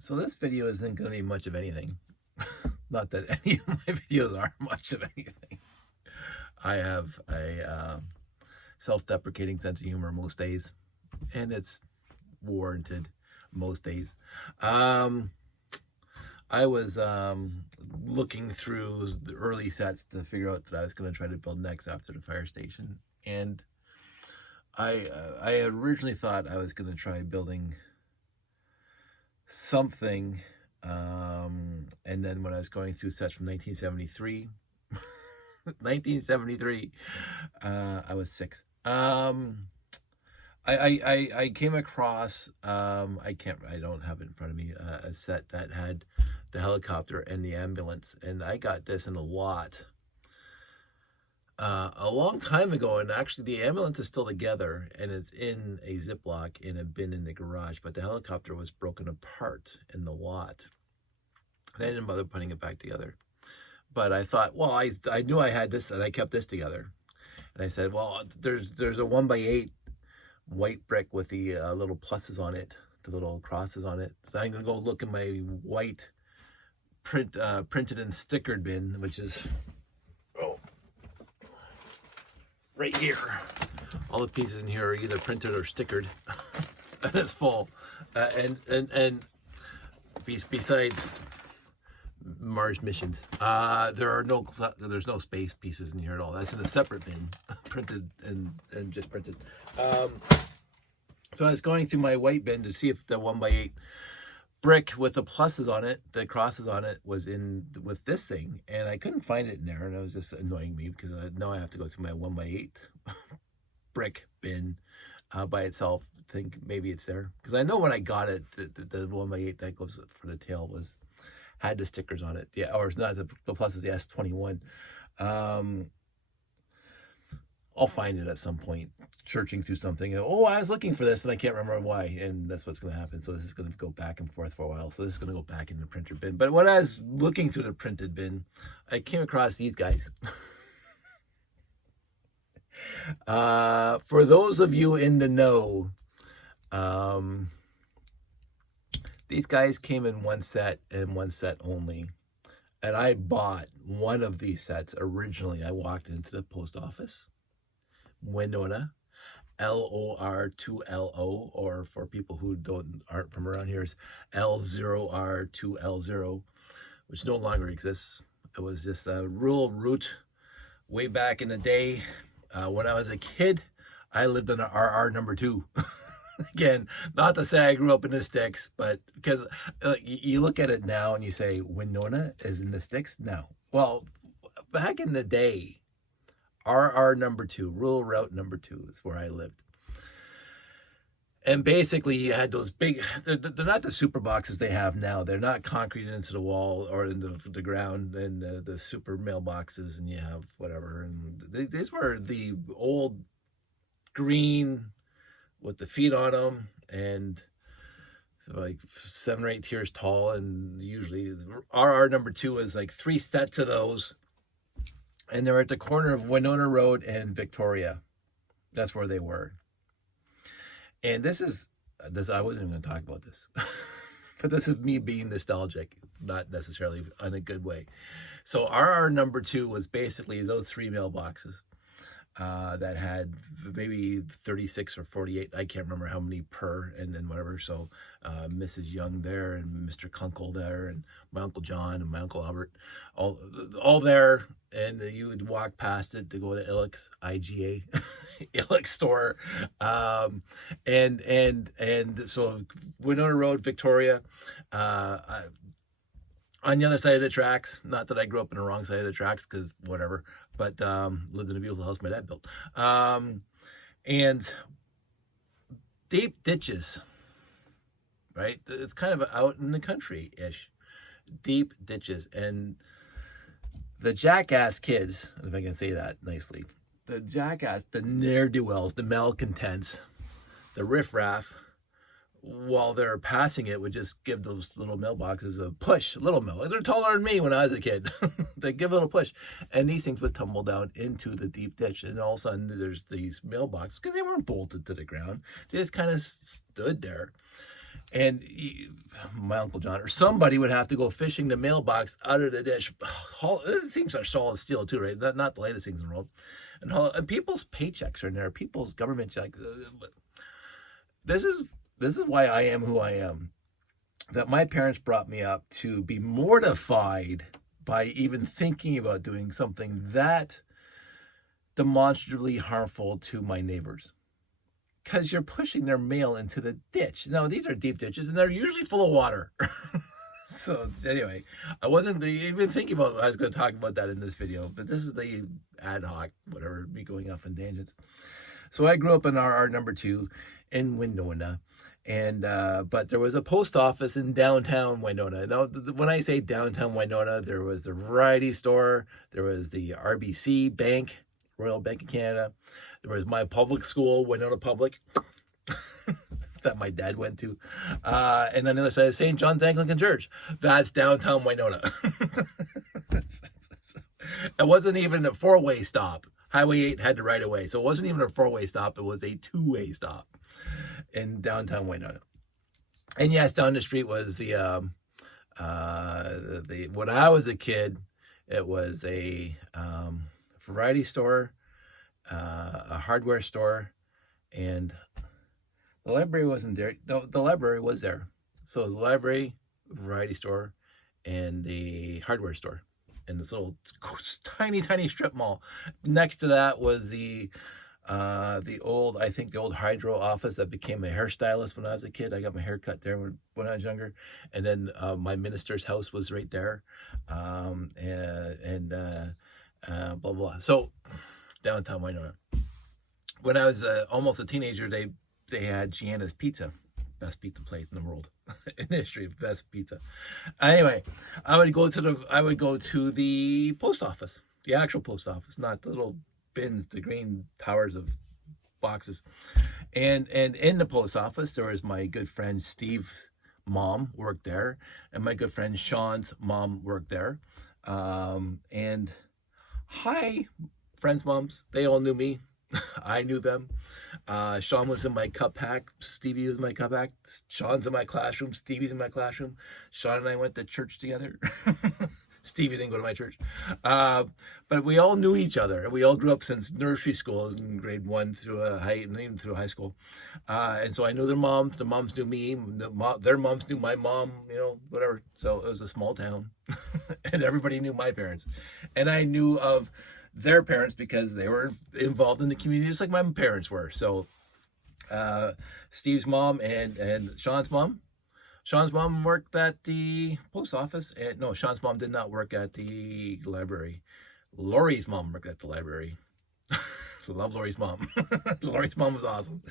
So this video isn't going to be much of anything. Not that any of my videos are much of anything. I have a self-deprecating sense of humor most days, and it's warranted most days. I was looking through the early sets to figure out that I was going to try to build next after the fire station, and I originally thought I was going to try building something, and then when I was going through sets from 1973, 1973, I was 6. I came across, I don't have it in front of me, a set that had the helicopter and the ambulance, and I got this in a lot a long time ago, and actually the ambulance is still together, and it's in a Ziploc in a bin in the garage, but the helicopter was broken apart in the lot, and I didn't bother putting it back together. But I thought, well, I knew I had this, and I kept this together, and I said, well, there's a 1x8 white brick with the little pluses on it, the little crosses on it, so I'm gonna go look in my white printed and stickered bin, which is right here. All the pieces in here are either printed or stickered, and it's full. And besides Mars missions, there's no space pieces in here at all. That's in a separate bin, printed and just printed. So I was going through my white bin to see if the 1x8 brick with the pluses on it, the crosses on it, was in with this thing, and I couldn't find it in there, and it was just annoying me because now I have to go through my 1x8 brick bin by itself. Think maybe it's there, because I know when I got it, the 1x8 that goes for the tail had the stickers on it. Yeah, or it's not the plus is the S21. I'll find it at some point, searching through something. Oh, I was looking for this and I can't remember why, and that's what's going to happen. So this is going to go back and forth for a while. So this is going to go back in the printer bin. But when I was looking through the printed bin, I came across these guys. For those of you in the know, these guys came in one set and one set only. And I bought one of these sets originally. I walked into the post office, Winona, LOR2LO, or for people who aren't from around here, is L0R2L0, which no longer exists. It was just a rural route way back in the day. When I was a kid, I lived on an RR number 2. Again, not to say I grew up in the sticks, but because you look at it now and you say, Winona is in the sticks? No. Well, back in the day, RR number 2, rural route number 2 is where I lived. And basically you had those big, they're not the super boxes they have now. They're not concrete into the wall or into the ground, and the super mailboxes, and you have whatever. And these were the old green with the feet on them, and so like 7 or 8 tiers tall, and usually RR number 2 is like 3 sets of those. And they were at the corner of Winona Road and Victoria. That's where they were. And this, I wasn't even going to talk about this. But this is me being nostalgic, not necessarily in a good way. So RR number 2 was basically those 3 mailboxes that had maybe 36 or 48. I can't remember how many per, and then whatever. So Mrs. Young there, and Mr. Kunkel there, and my Uncle John and my Uncle Albert, all there. And you would walk past it to go to Illick's, IGA, Illick's store. And so Winona Road, Victoria, on the other side of the tracks. Not that I grew up in the wrong side of the tracks, because whatever, but lived in a beautiful house my dad built. And deep ditches, right? It's kind of out in the country-ish. Deep ditches. And the jackass kids, if I can say that nicely, the ne'er-do-wells, the malcontents, the riffraff, while they're passing it, would just give those little mailboxes a push, They're taller than me when I was a kid. They give a little push, and these things would tumble down into the deep ditch. And all of a sudden, there's these mailboxes, because they weren't bolted to the ground. They just kind of stood there. my Uncle John or somebody would have to go fishing the mailbox out of the ditch. These things are solid steel too, right? Not the latest things in the world. And people's paychecks are in there, people's government checks. This is why I am who I am. That my parents brought me up to be mortified by even thinking about doing something that demonstrably harmful to my neighbors. Because you're pushing their mail into the ditch. Now, these are deep ditches, and they're usually full of water. So, anyway, I wasn't even thinking about I was going to talk about that in this video, but this is the ad hoc, whatever, me going off on tangents. So, I grew up in our number 2 in Winona, and but there was a post office in downtown Winona. Now, when I say downtown Winona, there was the variety store, there was the RBC Bank, Royal Bank of Canada. There was my public school, Winona Public, that my dad went to. And on the other side is St. John's Anglican Church. That's downtown Winona. It wasn't even a 4-way stop. Highway 8 had the right of way. So it wasn't even a 4-way stop. It was a 2-way stop in downtown Winona. And yes, down the street was when I was a kid, it was a variety store, a hardware store, and the library wasn't there. The library was there. So the library, variety store, and the hardware store, and this little tiny strip mall. Next to that was the old hydro office that became a hairstylist when I was a kid. I got my hair cut there when I was younger, and then my minister's house was right there, blah blah. So downtown Winona. When I was almost a teenager, they had Gianna's Pizza, best pizza place in the world, in history, best pizza. Anyway, I would go to the post office, the actual post office, not the little bins, the green towers of boxes. And in the post office, there was my good friend Steve's mom worked there, and my good friend Sean's mom worked there. And hi, friends' moms, they all knew me. I knew them. Sean was in my cup pack. Stevie was in my cup pack. Sean's in my classroom. Stevie's in my classroom. Sean and I went to church together. Stevie didn't go to my church. But we all knew each other. We all grew up since nursery school in grade 1 through and even through high school. And so I knew their moms. The moms knew me. Their moms knew my mom, whatever. So it was a small town. And everybody knew my parents. And I knew of their parents because they were involved in the community just like my parents were. So Steve's mom and Sean's mom. Sean's mom worked at the post office. And no, Sean's mom did not work at the library. Lori's mom worked at the library. Love Lori's mom. Lori's mom was awesome.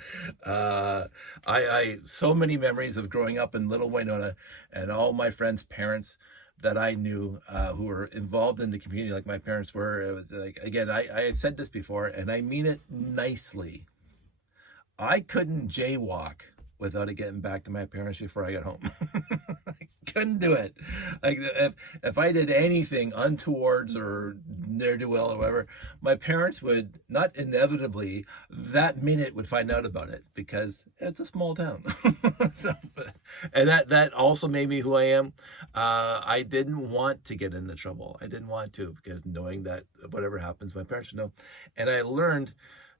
I so many memories of growing up in Little Winona and all my friends' parents that I knew who were involved in the community like my parents were. It was like, again, I said this before, and I mean it nicely. I couldn't jaywalk without it getting back to my parents before I got home. I couldn't do it. Like if I did anything untowards or ne'er-do-well or whatever, my parents would not inevitably that minute would find out about it because it's a small town. So, and that also made me who I am. I didn't want to get into trouble. I didn't want to, because knowing that whatever happens, my parents would know. And I learned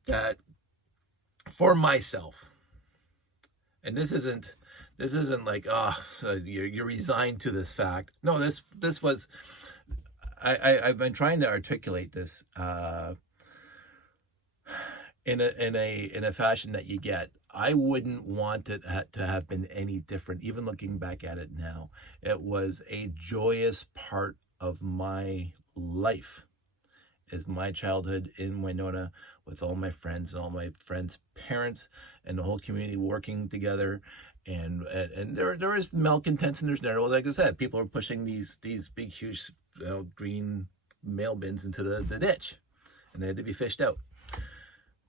that for myself, and this isn't like, you're resigned to this fact. No, this was, I've been trying to articulate this in a fashion that you get. I wouldn't want it to have been any different, even looking back at it now. It was a joyous part of my life, is my childhood in Winona with all my friends and all my friends' parents and the whole community working together. And there is malcontents and there's never, like I said, people are pushing these big, huge, green mail bins into the ditch, and they had to be fished out.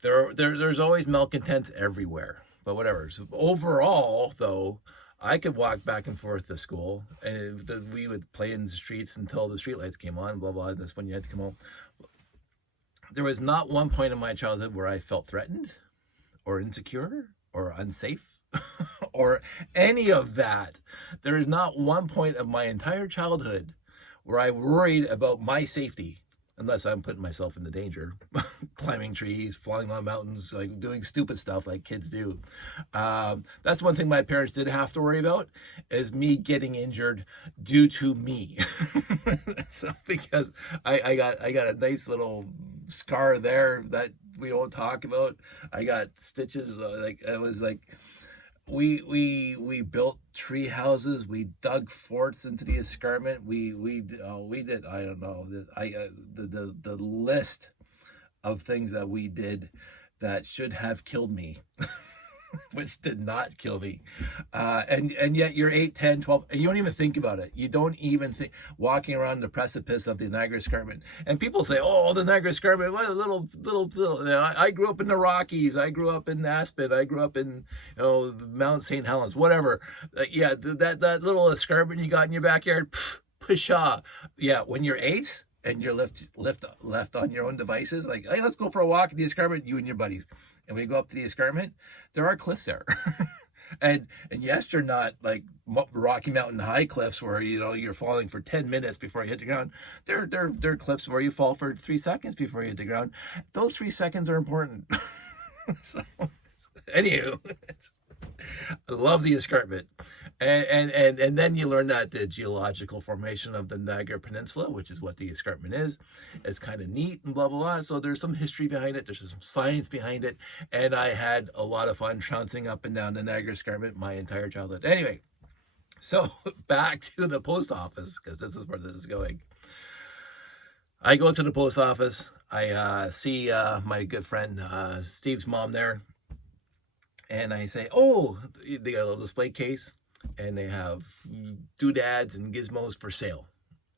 There's always malcontents everywhere, but whatever. So overall, though, I could walk back and forth to school, and we would play in the streets until the streetlights came on, blah, blah, that's when you had to come home. There was not one point in my childhood where I felt threatened or insecure or unsafe or any of that. There is not one point of my entire childhood where I worried about my safety, unless I'm putting myself into danger, climbing trees, flying on mountains, like doing stupid stuff like kids do. That's one thing my parents did have to worry about, is me getting injured due to me. So because I got a nice little scar there that we don't talk about. I got stitches, like it was like we built tree houses, we dug forts into the escarpment, we did, I don't know, the list of things that we did that should have killed me, which did not kill me. And yet you're 8, 10, 12, and you don't even think about it. You don't even think, walking around the precipice of the Niagara Escarpment. And people say, oh, the Niagara Escarpment, what a little. You know, I grew up in the Rockies. I grew up in Aspen. I grew up in, Mount St. Helens, whatever. Yeah, that little escarpment you got in your backyard, pshaw. Yeah, when you're 8 and you're left on your own devices, like, hey, let's go for a walk in the escarpment, you and your buddies. And we go up to the escarpment, there are cliffs there. and yes, they're not like Rocky Mountain high cliffs where, you're falling for 10 minutes before you hit the ground. They're cliffs where you fall for 3 seconds before you hit the ground. Those 3 seconds are important. So, anywho, I love the escarpment. And then you learn that the geological formation of the Niagara Peninsula, which is what the escarpment is kind of neat and blah, blah, blah. So there's some history behind it. There's some science behind it. And I had a lot of fun trouncing up and down the Niagara Escarpment my entire childhood. Anyway, so back to the post office, because this is where this is going. I go to the post office. I see my good friend Steve's mom there. And I say, oh, they got a little display case. And they have doodads and gizmos for sale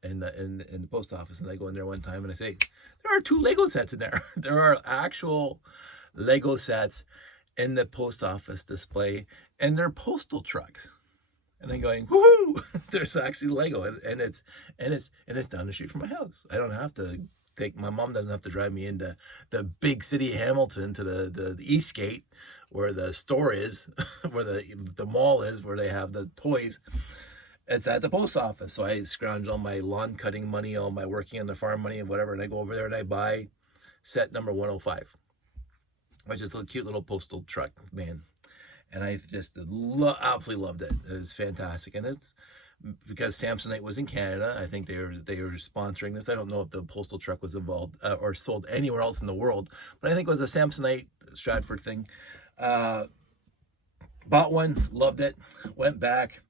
in the post office. And I go in there one time and I say, there are 2 Lego sets in there. There are actual Lego sets in the post office display, and they're postal trucks. And I'm going, woohoo! There's actually Lego, and it's down the street from my house. I don't have to my mom doesn't have to drive me into the big city Hamilton to the East Gate, where the store is, where the mall is, where they have the toys. It's at the post office. So I scrounge all my lawn cutting money, all my working on the farm money and whatever, and I go over there and I buy set number 105, which is a cute little postal truck, man. And I just absolutely loved it. It was fantastic. And it's because Samsonite was in Canada. I think they were sponsoring this. I don't know if the postal truck was involved or sold anywhere else in the world, but I think it was a Samsonite Stratford thing. Bought one, loved it, went back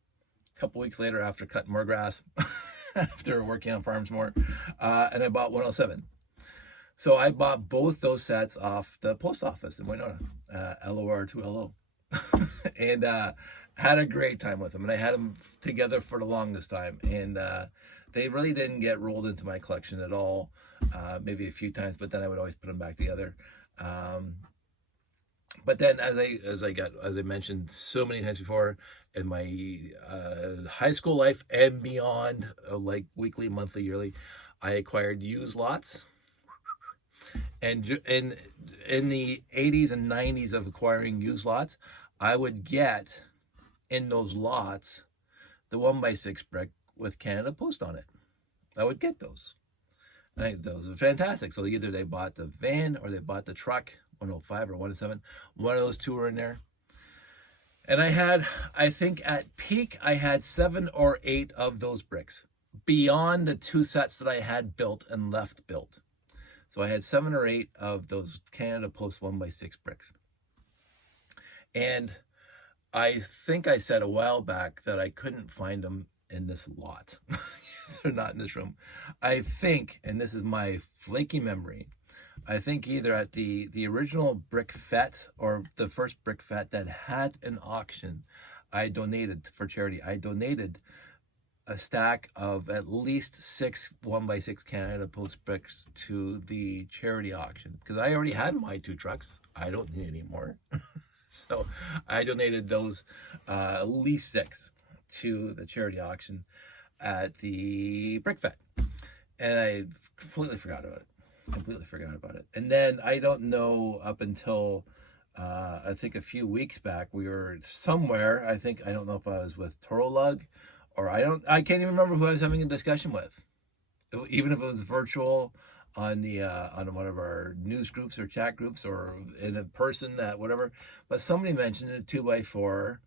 a couple weeks later after cutting more grass, after working on farms more, and I bought 107. So I bought both those sets off the post office in Winona, LOR2LO, and had a great time with them. And I had them together for the longest time, and they really didn't get rolled into my collection at all. Maybe a few times, but then I would always put them back together. But then, as I mentioned so many times before, in my high school life and beyond, like weekly, monthly, yearly, I acquired used lots. And in the 80s and 90s of acquiring used lots, I would get in those lots the 1x6 brick with Canada Post on it. I would get those. I think those are fantastic. So either they bought the van or they bought the truck, 105 or 107. One of those two were in there. And I think at peak, I had 7 or 8 of those bricks beyond the 2 sets that I had built and left built. So I had 7 or 8 of those Canada Post 1x6 bricks. And I think I said a while back that I couldn't find them in this lot. They're not in this room. I think, and this is my flaky memory, I think either at the original brick fete or the first brick fete that had an auction, I donated for charity. I donated a stack of at least 6 1x6 Canada Post bricks to the charity auction because I already had my 2 trucks. I don't need any more. So I donated those at least 6 to the charity auction at the brick fete. And I completely forgot about it. And then I don't know up until I think a few weeks back we were somewhere. I don't know if I was with Torolug, or I can't even remember who I was having a discussion with. Even if it was virtual on one of our news groups or chat groups, or in a person, that whatever. But somebody mentioned a 2x4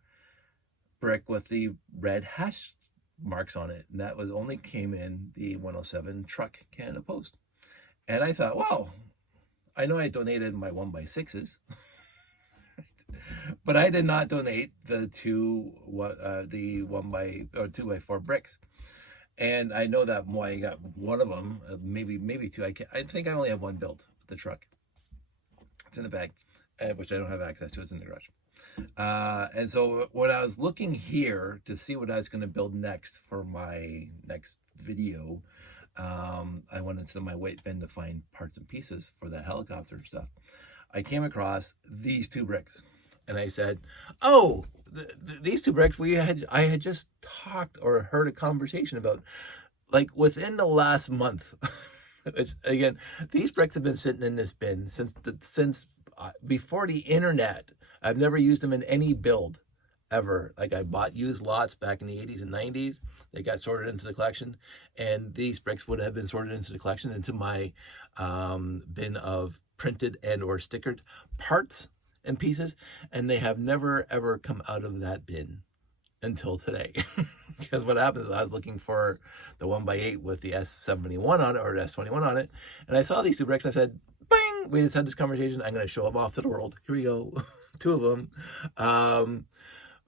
brick with the red hash marks on it, and that was only came in the 107 truck Canada Post. And I thought, well, I know I donated my 1x6s, but I did not donate the 2x4 bricks. And I know that I got one of them, maybe two. I think I only have one built, the truck. It's in the bag, which I don't have access to. It's in the garage. And so when I was looking here to see what I was going to build next for my next video, I went into my weight bin to find parts and pieces for that helicopter stuff. I came across these two bricks, and I said, oh, these two bricks I had just talked or heard a conversation about, like, within the last month. Again, these bricks have been sitting in this bin since before the internet. I've never used them in any build ever. Like, I bought used lots back in the 80s and 90s. They got sorted into the collection, and these bricks would have been sorted into the collection, into my bin of printed and or stickered parts and pieces, and they have never ever come out of that bin until today. Because what happens is I was looking for the 1x8 with the S71 on it, or S21 on it, and I saw these two bricks. I said, bang, we just had this conversation. I'm going to show them off to the world. Here we go. Two of them.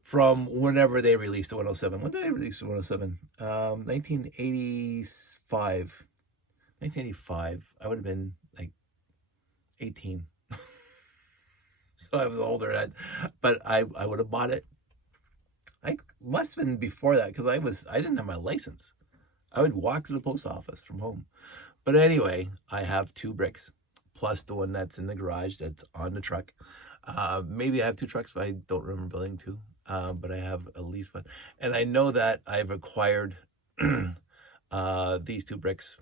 From whenever they released the 107. When did they release the 107? 1985. 1985. I would have been like 18. So I was older then, but I would have bought it. I must have been before that, because I didn't have my license. I would walk to the post office from home. But anyway, I have two bricks, plus the one that's in the garage that's on the truck. Maybe I have two trucks, but I don't remember building two. But I have at least one. And I know that I've acquired these two bricks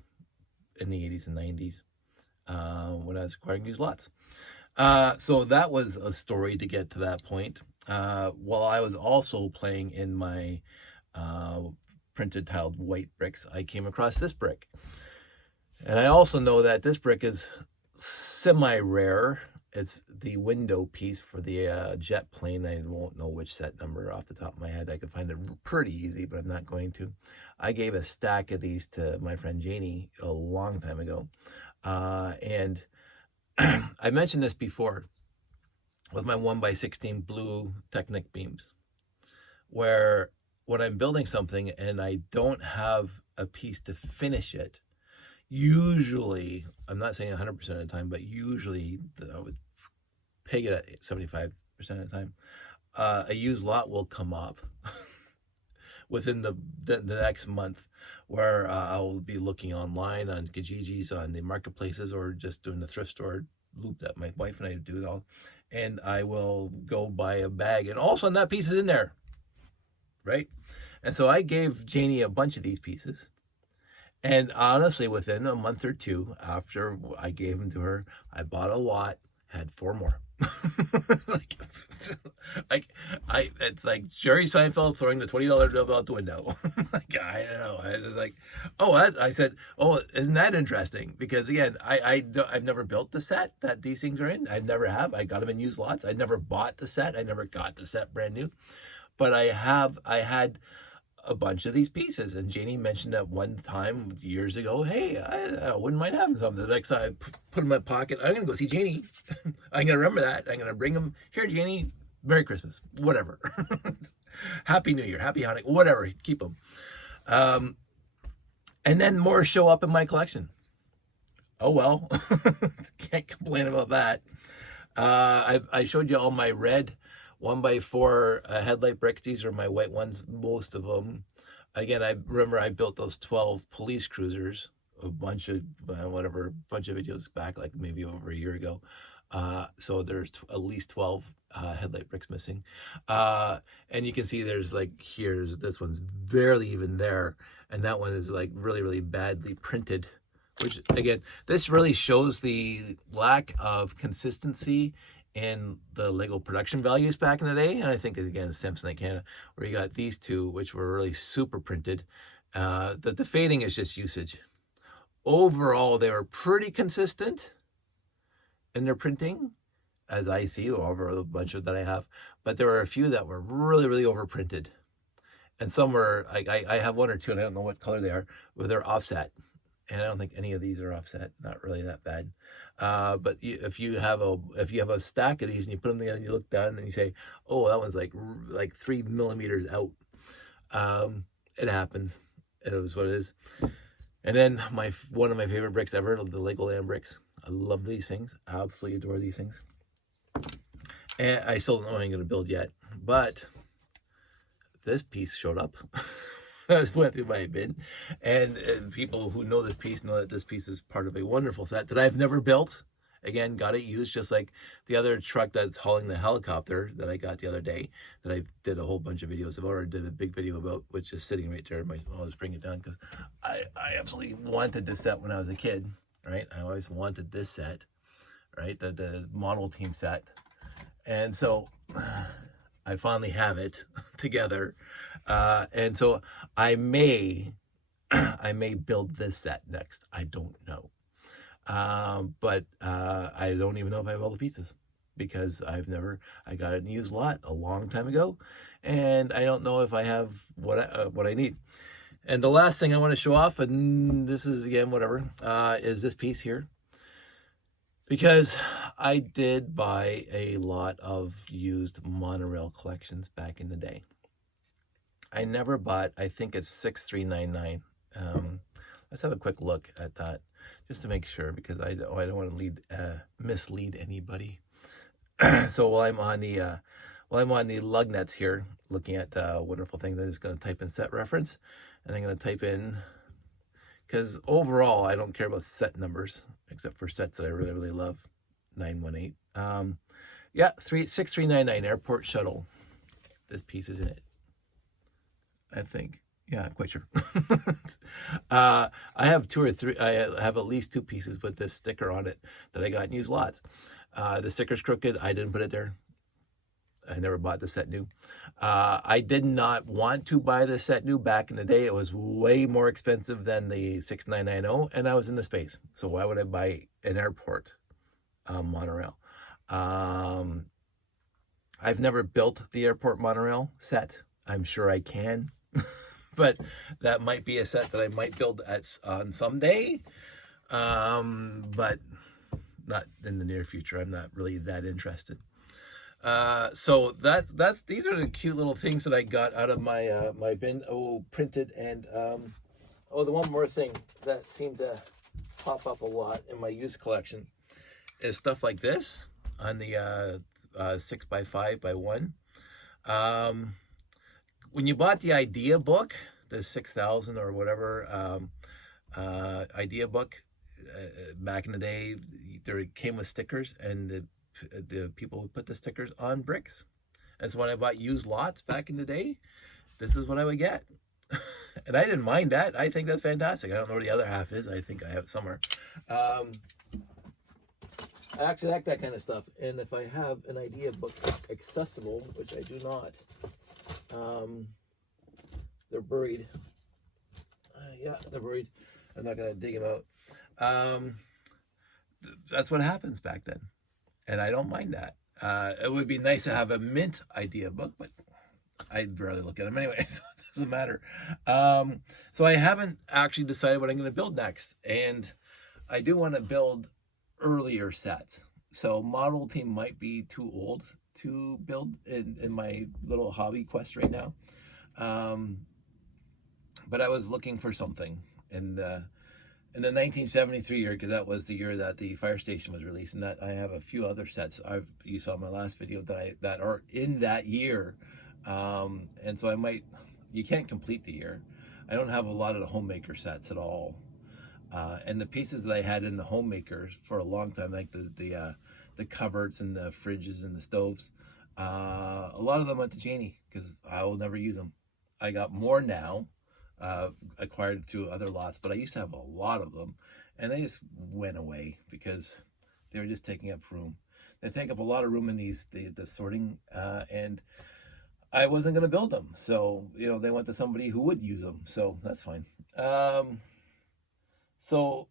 in the 80s and 90s when I was acquiring used lots. So that was a story to get to that point. While I was also playing in my printed tiled white bricks, I came across this brick. And I also know that this brick is semi-rare. It's the window piece for the jet plane. I won't know which set number off the top of my head. I could find it pretty easy, but I'm not going to. I gave a stack of these to my friend Janie a long time ago. And I mentioned this before with my 1x16 blue Technic beams, where when I'm building something and I don't have a piece to finish it, usually, I'm not saying 100% of the time, but usually I would peg it at 75% of the time, a used lot will come up within the next month, where I'll be looking online on Kijijis, on the marketplaces, or just doing the thrift store loop that my wife and I do it all. And I will go buy a bag, and all of a sudden that piece is in there, right? And so I gave Janie a bunch of these pieces. And honestly, within a month or two after I gave them to her, I bought a lot, had 4 more. It's like Jerry Seinfeld throwing the $20 bill out the window. Like, I don't know. I was like, I said, isn't that interesting? Because again, I've never built the set that these things are in. I never have. I got them in used lots. I never bought the set. I never got the set brand new. But I had a bunch of these pieces, and Janie mentioned at one time years ago, hey, I wouldn't mind having some. The next time I put them in my pocket, I'm gonna go see Janie. I'm gonna remember that. I'm gonna bring them here. Janie, Merry Christmas, whatever. Happy New Year, Happy Hanukkah, whatever, keep them. And then more show up in my collection. Oh well. Can't complain about that. I showed you all my red 1x4 headlight bricks. These are my white ones, most of them. Again, I remember I built those 12 police cruisers, a bunch of videos back, like maybe over a year ago. So there's at least 12 headlight bricks missing. And you can see there's like, this one's barely even there. And that one is like really, really badly printed, which again, this really shows the lack of consistency in the Lego production values back in the day. And I think, again, Samsonite Canada, where you got these two, which were really super printed. The fading is just usage. Overall, they were pretty consistent in their printing, as I see over a bunch of that I have. But there were a few that were really, really overprinted. And some were, I have one or two, and I don't know what color they are, but they're offset. And I don't think any of these are offset. Not really that bad. But if you have a stack of these and you put them together and you look down and you say, oh, that one's like 3 millimeters out. It happens. It is what it is. And then one of my favorite bricks ever, the Legoland bricks. I love these things. I absolutely adore these things. And I still don't know what I'm going to build yet. But this piece showed up. I went through my bin, and people who know this piece know that this piece is part of a wonderful set that I've never built. Again, got it used, just like the other truck that's hauling the helicopter that I got the other day, that I did a whole bunch of videos of, or did a big video about, which is sitting right there. I'll just bring it down, because I absolutely wanted this set when I was a kid, right? I always wanted this set, right? The model team set. And so I finally have it together. And so I may build this set next. I don't know. But I don't even know if I have all the pieces, because I got it in a used lot a long time ago, and I don't know if I have what I need. And the last thing I want to show off, and this is, again, whatever, is this piece here. Because I did buy a lot of used monorail collections back in the day. I never bought, I think it's 6399. Let's have a quick look at that, just to make sure, because I don't want to mislead anybody. So while I'm on the lug nuts here, looking at the wonderful things, I'm just going to type in set reference, and I'm going to type in, because overall I don't care about set numbers, except for sets that I really, really love. 918. Yeah, 6399 airport shuttle. This piece is in it, I think. Yeah, I'm quite sure. I have two or three. I have at least two pieces with this sticker on it that I got in used lots. The sticker's crooked. I didn't put it there. I never bought the set new. I did not want to buy the set new back in the day. It was way more expensive than the 6990, and I was in the space. So why would I buy an airport monorail? I've never built the airport monorail set. I'm sure I can. But that might be a set that I might build on someday, but not in the near future. I'm not really that interested. So these are the cute little things that I got out of my my bin. Oh, printed. And the one more thing that seemed to pop up a lot in my used collection is stuff like this on the 6x5x1. When you bought the idea book, the 6,000 or whatever idea book, back in the day, there came with stickers, and the people would put the stickers on bricks. And so when I bought used lots back in the day, this is what I would get. And I didn't mind that. I think that's fantastic. I don't know where the other half is. I think I have it somewhere. I actually like that kind of stuff. And if I have an idea book accessible, which I do not, they're buried. Yeah, they're buried. I'm not going to dig them out. That's what happens back then. And I don't mind that. It would be nice to have a mint idea book, but I'd barely look at them anyway, so it doesn't matter. So I haven't actually decided what I'm going to build next. And I do want to build earlier sets. So model team might be too old to build in my little hobby quest right now. But I was looking for something in the 1973 year, because that was the year that the fire station was released, and that I have a few other sets you saw in my last video that are in that year. And so you can't complete the year. I don't have a lot of the homemaker sets at all. And the pieces that I had in the homemakers for a long time, like the cupboards and the fridges and the stoves, a lot of them went to Janie, because I will never use them. I got more now, acquired through other lots, but I used to have a lot of them, and they just went away because they were just taking up room. They take up a lot of room in the sorting, and I wasn't going to build them. So, they went to somebody who would use them. So that's fine. So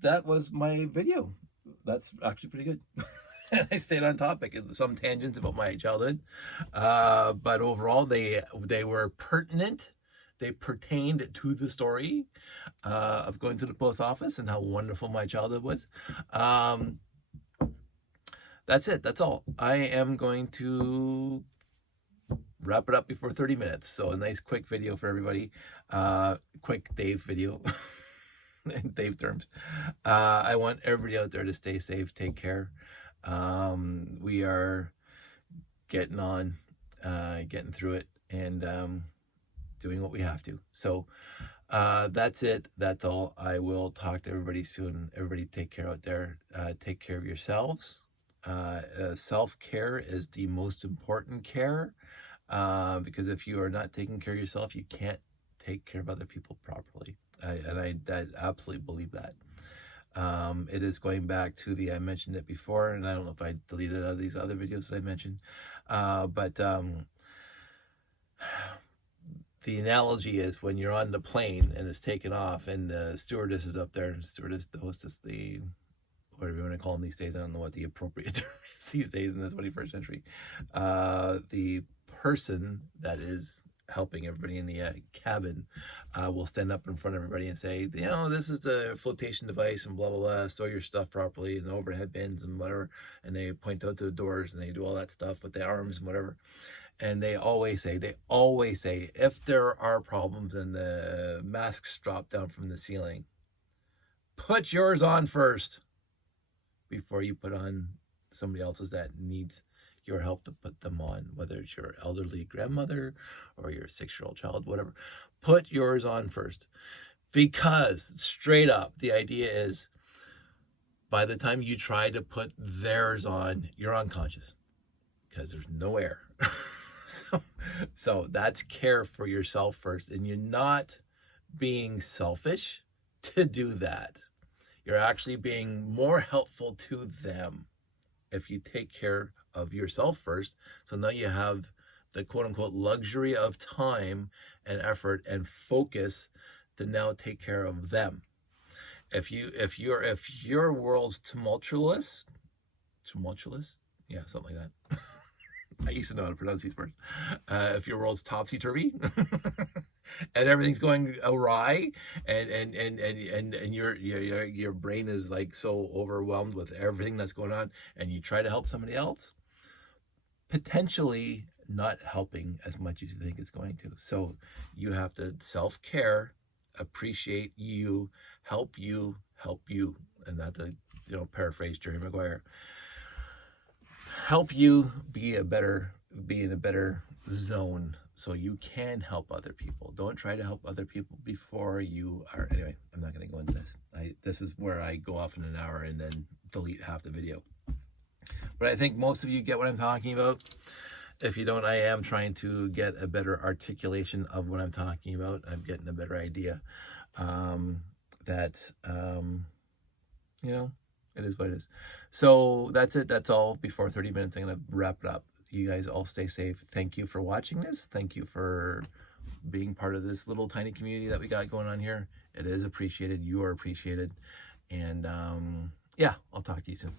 that was my video. That's actually pretty good. I stayed on topic. Some tangents about my childhood. But overall, they were pertinent. They pertained to the story of going to the post office and how wonderful my childhood was. That's it. That's all. I am going to wrap it up before 30 minutes. So a nice quick video for everybody. Quick Dave video in Dave terms. I want everybody out there to stay safe, take care. We are getting on, getting through it, and doing what we have to. So that's it. That's all. I will talk to everybody soon. Everybody take care out there. Take care of yourselves. Self-care is the most important care, because if you are not taking care of yourself, you can't take care of other people properly. I absolutely believe that. It is going back to I mentioned it before, and I don't know if I deleted out of these other videos that I mentioned, but the analogy is when you're on the plane and it's taken off and the stewardess is up there, the hostess, whatever you want to call them these days. I don't know what the appropriate term is these days in the 21st century. The person that is helping everybody in the cabin will stand up in front of everybody and say, this is the flotation device and blah, blah, blah, store your stuff properly and overhead bins and whatever. And they point out to the doors and they do all that stuff with the arms and whatever. And they always say, if there are problems and the masks drop down from the ceiling, put yours on first before you put on somebody else's that needs your help to put them on, whether it's your elderly grandmother or your 6-year-old child, whatever. Put yours on first, because straight up, the idea is by the time you try to put theirs on, you're unconscious because there's no air. So that's care for yourself first, and you're not being selfish to do that. You're actually being more helpful to them if you take care of yourself first. So now you have the quote-unquote luxury of time and effort and focus to now take care of them. If your world's tumultuous, yeah, something like that. I used to know how to pronounce these words. If your world's topsy-turvy and everything's going awry, and your brain is like so overwhelmed with everything that's going on, and you try to help somebody else, potentially not helping as much as you think it's going to. So you have to self-care, appreciate you, help you, and not to paraphrase Jerry Maguire. Help you be in a better zone so you can help other people. Don't try to help other people before you are. Anyway, I'm not going to go into this. This is where I go off in an hour and then delete half the video. But I think most of you get what I'm talking about. If you don't, I am trying to get a better articulation of what I'm talking about. I'm getting a better idea it is what it is. So that's it. That's all. Before 30 minutes, I'm going to wrap it up. You guys all stay safe. Thank you for watching this. Thank you for being part of this little tiny community that we got going on here. It is appreciated. You are appreciated. And yeah, I'll talk to you soon.